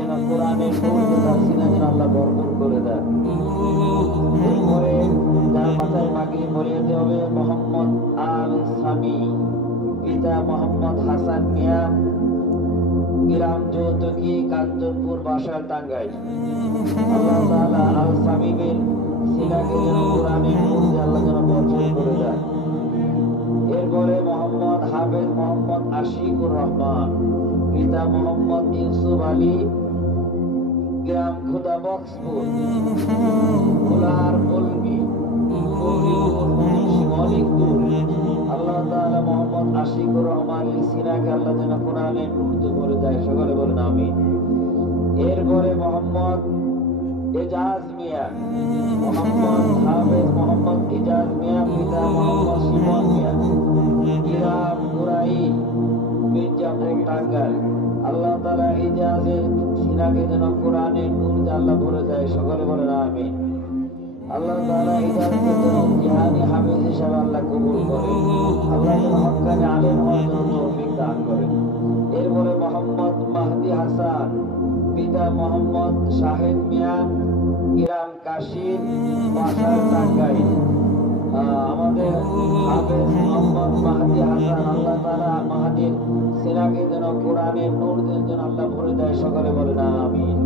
যেন কোরআনের নূর তার সিনা যেন আল্লাহ ভরপুর করে দেয়। এরপরে যার মাথায় পাগড়ি পরিয়ে হবে মোহাম্মদ আল সামি, পিতা মোহাম্মদ হাসান মিয়া, গ্রাম যৌতুকি, কাঞ্চনপুর, বাসার, টাঙ্গাইল। আল্লাহ তাআলা আল সামিমের সিনাকে যেন কোরআনের নূর দিয়ে আল্লাহ যেন ভরপুর করে দেয়। এরপরে মোহাম্মদ হাফেজ মোহাম্মদ আশিকুর রহমান, পিতা মোহাম্মদ ইউসুফ আলী, গ্রাম খুদাবক্সপুর, ভোলার কলমি, আল্লাহ তাআলা মোহাম্মদ আশিকুর রহমানের সিনাকে আল্লাহ যেন কোরআনের নূর দিয়ে ভরে দেয়। সকলে বলেন আমিন। এরপরে মোহাম্মদ এজাজ মিয়া, মোহাম্মদ হাফেজ মোহাম্মদ এজাজ মিয়া, পিতা মোহাম্মদ শিবন মিয়া, গ্রাম গুরাই, মির্জাপুর, টাঙ্গাইল। আল্লাহ তাআলা এজাজের সিনাকে যেন কোরআনের নূর দিয়ে আল্লাহ ভরে দেয়। সকলে বলেন আমিন। আল্লাহ তাআলা এজাজকে যেন জিহাদি হাফেজ হিসেবে আল্লাহ কবুল করে। আল্লাহ যেন হক্কানি আলেম হওয়ার জন্য তৌফিক দান করে। এরপরে মোহাম্মদ মাহদি হাসান, পিতা মোহাম্মদ শাহেদ মিয়া, গ্রাম কাশিম, বাসার, টাঙ্গাইল। আমাদের হাফেজ মোহাম্মদ মাহদি হাসান, আল্লাহ তাআলা মাহদির সিনাকে যেন কোরআনের নূর দিয়ে যেন আল্লাহ ভরে দেয়। সকলে বলেন আমিন।